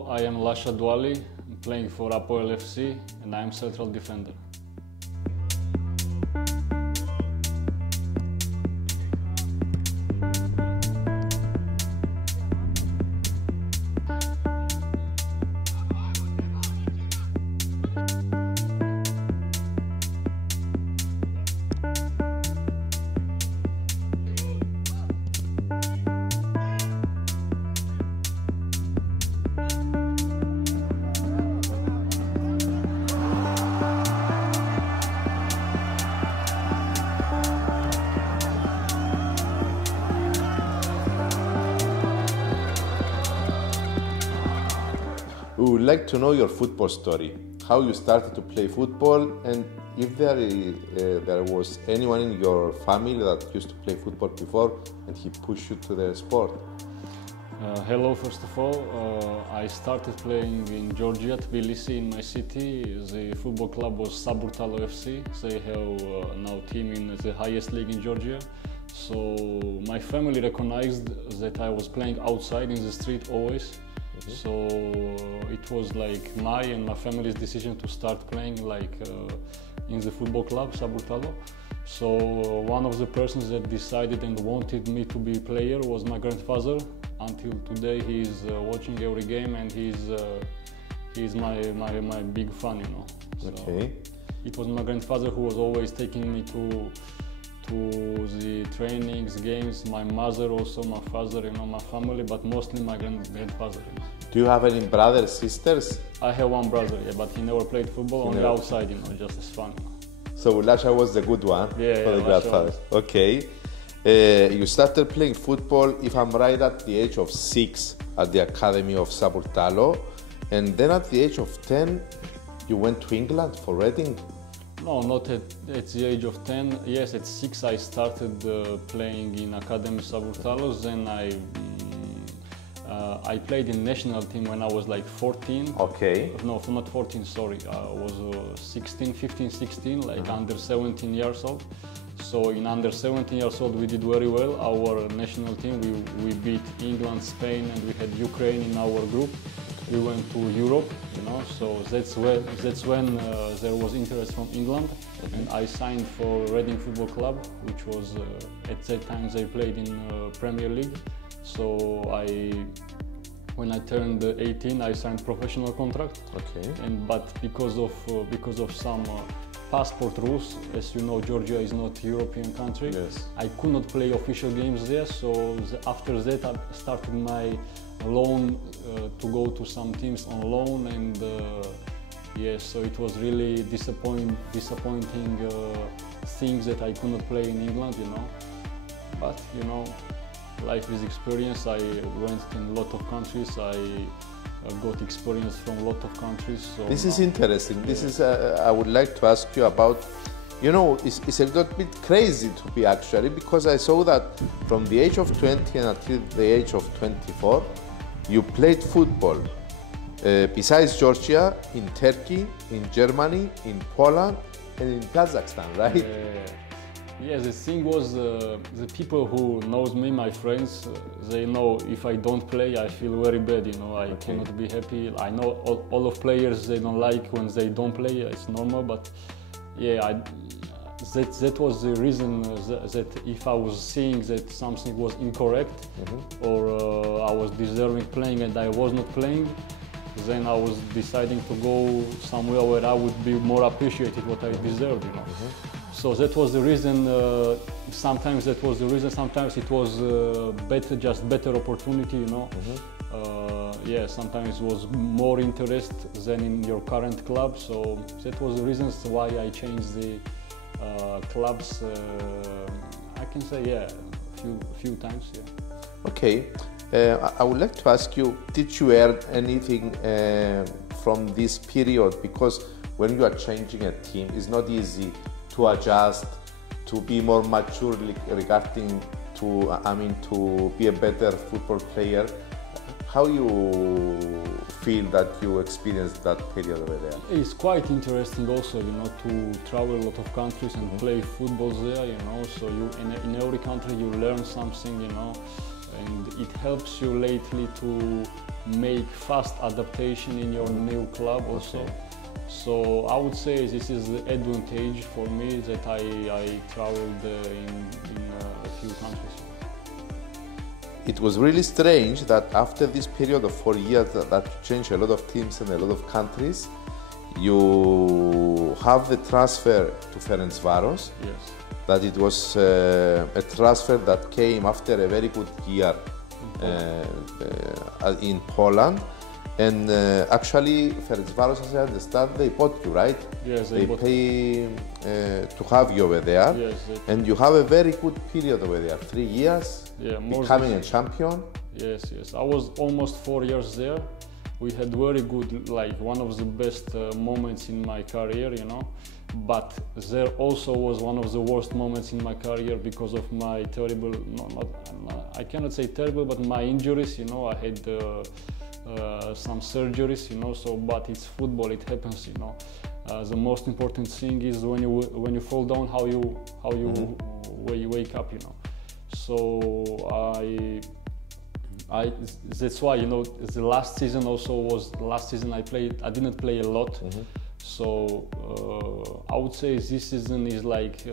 Hello, I am Lasha Dwali, playing for Apoel FC, and I am central defender. We would like to know your football story, how you started to play football, and if there was anyone in your family that used to play football before and he pushed you to the sport. Hello, first of all. I started playing in Georgia, Tbilisi, in my city. The football club was Saburtalo FC. They have now team in the highest league in Georgia. So my family recognized that I was playing outside in the street always. So it was like my and my family's decision to start playing in the football club, Saburtalo. So one of the persons that decided and wanted me to be a player was my grandfather. Until today he is watching every game and he's my big fan, you know. So okay. It was my grandfather who was always taking me to the trainings, games, my mother also, my father, you know, my family, but mostly my grandfather. You know. Do you have any brothers, sisters? I have one brother, yeah, but he never played football, only outside, you know, just as fun. You know. So Lasha was the good one for the grandfather. Okay. You started playing football, if I'm right, at the age of 6 at the academy of Saburtalo, and then at the age of 10, you went to England for Reading. No, not at the age of 10. Yes, at 6 I started playing in Academy Saburtalo. Then I played in national team when I was like 14. Okay. No, not 14, sorry. I was 16, 15, 16, like under 17 years old. So in under 17 years old we did very well. Our national team, we beat England, Spain, and we had Ukraine in our group. We went to Europe, you know, so that's when there was interest from England, and I signed for Reading Football Club, which was at that time they played in Premier League. So when I turned 18, I signed professional contract. Okay. But because of some passport rules, as you know, Georgia is not a European country. Yes. I could not play official games there. So after that, I started my loan to go to some teams on loan, and yes, so it was really disappointing things that I could not play in England, you know. But you know, life is experience. I went in a lot of countries. I got experience from a lot of countries. So this is interesting. This is I would like to ask you about. You know, it's a little bit crazy to be actually, because I saw that from the age of 20 until the age of 24, you played football. Besides Georgia, in Turkey, in Germany, in Poland, and in Kazakhstan, right? Yeah, the thing was, the people who knows me, my friends, they know if I don't play, I feel very bad, you know, I cannot be happy. I know all of players, they don't like when they don't play, it's normal, but yeah, that was the reason that if I was seeing that something was incorrect, or I was deserving playing and I was not playing, then I was deciding to go somewhere where I would be more appreciated what I deserved, you know. So that was the reason. Sometimes that was the reason. Sometimes it was better opportunity, you know. Yeah, sometimes it was more interest than in your current club. So that was the reasons why I changed the clubs. I can say, yeah, a few times. Yeah. Okay. I would like to ask you: did you earn anything from this period? Because when you are changing a team, it's not easy to adjust, to be more mature regarding to be a better football player. How you feel that you experienced that period over there? It's quite interesting also, you know, to travel a lot of countries and play football there, you know. So you in every country you learn something, you know, and it helps you lately to make fast adaptation in your new club also. Okay. So I would say this is the advantage for me that I traveled in a few countries. It was really strange that after this period of 4 years that you changed a lot of teams and a lot of countries, you have the transfer to Ferencvaros. Yes. That it was a transfer that came after a very good year in Poland. And actually, Ferencvaros, as I understand, they bought you, right? Yes, they pay to have you over there. Yes, and you have a very good period over there, 3 years, becoming a champion. Yes, yes. I was almost 4 years there. We had very good, like one of the best moments in my career, you know. But there also was one of the worst moments in my career because of my terrible, I cannot say terrible, but my injuries, you know. I had some surgeries, you know, so, but it's football, it happens, you know. The most important thing is when you fall down, how you wake up, you know. So that's why, you know, the last season also was the last season I didn't play a lot. So I would say this season is like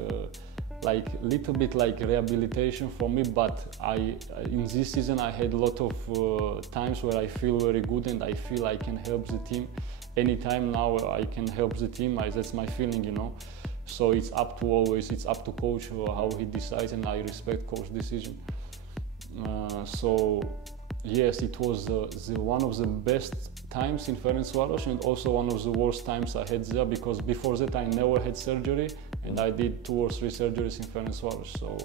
little bit like rehabilitation for me, but in this season I had a lot of times where I feel very good and I feel I can help the team. Anytime now I can help the team, that's my feeling, you know. So it's up to coach how he decides, and I respect coach decision. So yes, it was one of the best times in Ferencvaros and also one of the worst times I had there, because before that I never had surgery and I did 2 or 3 surgeries in Ferencvaros. So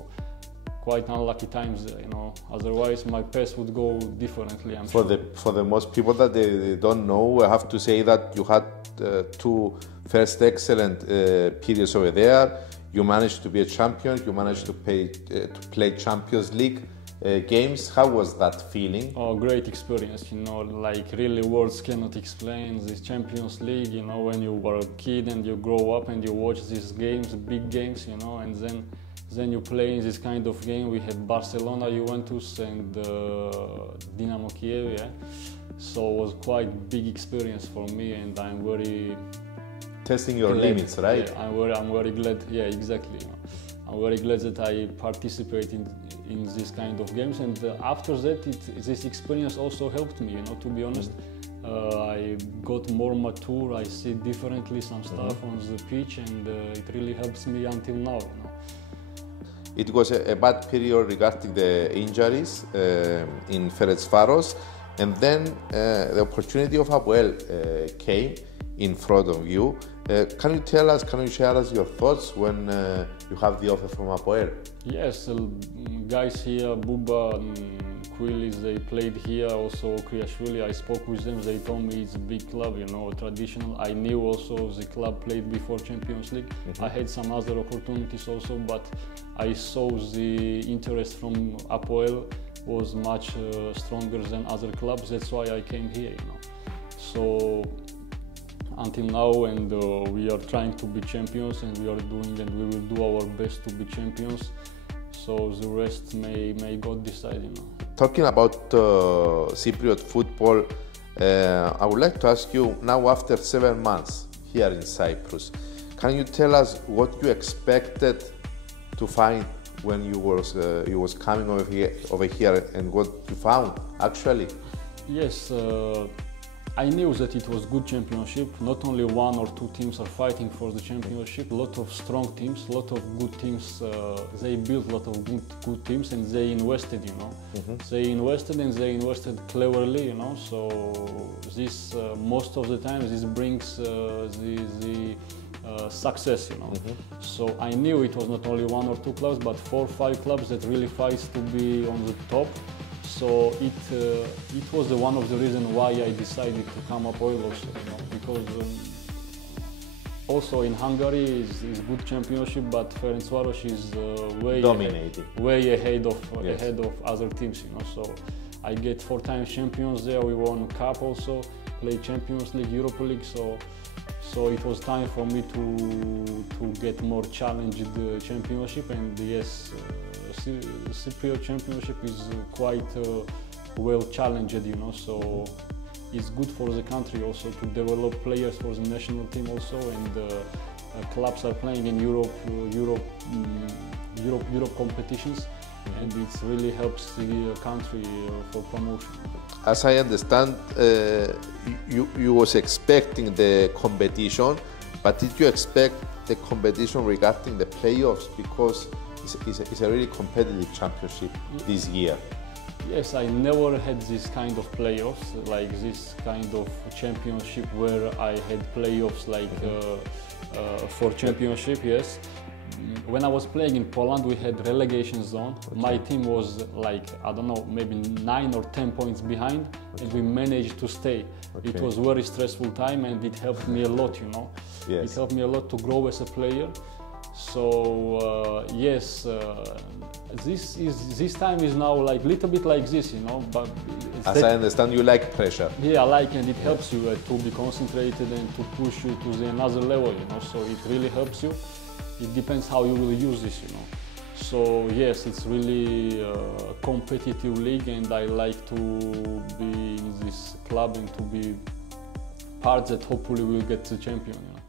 quite unlucky times there, you know. Otherwise my path would go differently, I'm sure. For the most people that they don't know, I have to say that you had 2 first excellent periods over there. You managed to be a champion. You managed to play Champions League games. How was that feeling? Oh, great experience, you know, like really words cannot explain this Champions League, you know, when you were a kid and you grow up and you watch these games, big games, you know, and then you play in this kind of game. We had Barcelona, Juventus and Dynamo Kiev, yeah. So it was quite big experience for me, and I'm very... Testing your limits, right? Yeah, I'm very glad, yeah, exactly. You know. I'm very glad that I participate in this kind of games, and after that, this experience also helped me, you know, to be honest. I got more mature, I see differently some stuff on the pitch, and it really helps me until now, you know. It was a bad period regarding the injuries in Ferencvaros, and then the opportunity of Apoel came in front of you. Can you share us your thoughts when you have the offer from Apoel? Yes, guys here, Buba and Quilis, they played here, also Kriashvili, I spoke with them, they told me it's a big club, you know, traditional. I knew also the club played before Champions League. I had some other opportunities also, but I saw the interest from Apoel was much stronger than other clubs, that's why I came here, you know. So until now, and we are trying to be champions, and we will do our best to be champions. So the rest may God decide, you know. Talking about Cypriot football, I would like to ask you now, after 7 months here in Cyprus, can you tell us what you expected to find when you was coming over here, and what you found actually? Yes. I knew that it was good championship. Not only 1 or 2 teams are fighting for the championship. A lot of strong teams, a lot of good teams. They built a lot of good teams, and they invested, you know. They invested, and they invested cleverly, you know. So this most of the time this brings the success, you know. So I knew it was not only 1 or 2 clubs, but 4 or 5 clubs that really fights to be on the top. So it was one of the reasons why I decided to come up also, you know, because also in Hungary is good championship, but Ferencvaros is way ahead of other teams, you know. So I get 4 times champions there. We won cup also, played Champions League, Europa League. So it was time for me to get more challenged championship, and yes. Cypriot championship is quite well challenged, you know. So it's good for the country also to develop players for the national team also, and clubs are playing in Europe competitions, and it really helps the country for promotion. As I understand, you was expecting the competition, but did you expect the competition regarding the playoffs, because it's a really competitive championship this year? Yes, I never had this kind of playoffs, like this kind of championship where I had playoffs like for championship, yes. When I was playing in Poland, we had relegation zone. Okay. My team was like, I don't know, maybe 9 or 10 points behind, okay, and we managed to stay. Okay. It was very stressful time, and it helped me a lot, you know. Yes. It helped me a lot to grow as a player. So yes, this time is now like little bit like this, you know. But as I understand, you like pressure. Yeah, I like, and it helps you to be concentrated and to push you to the another level, you know. So it really helps you. It depends how you will use this, you know. So yes, it's really a competitive league, and I like to be in this club and to be part that hopefully will get the champion, you know.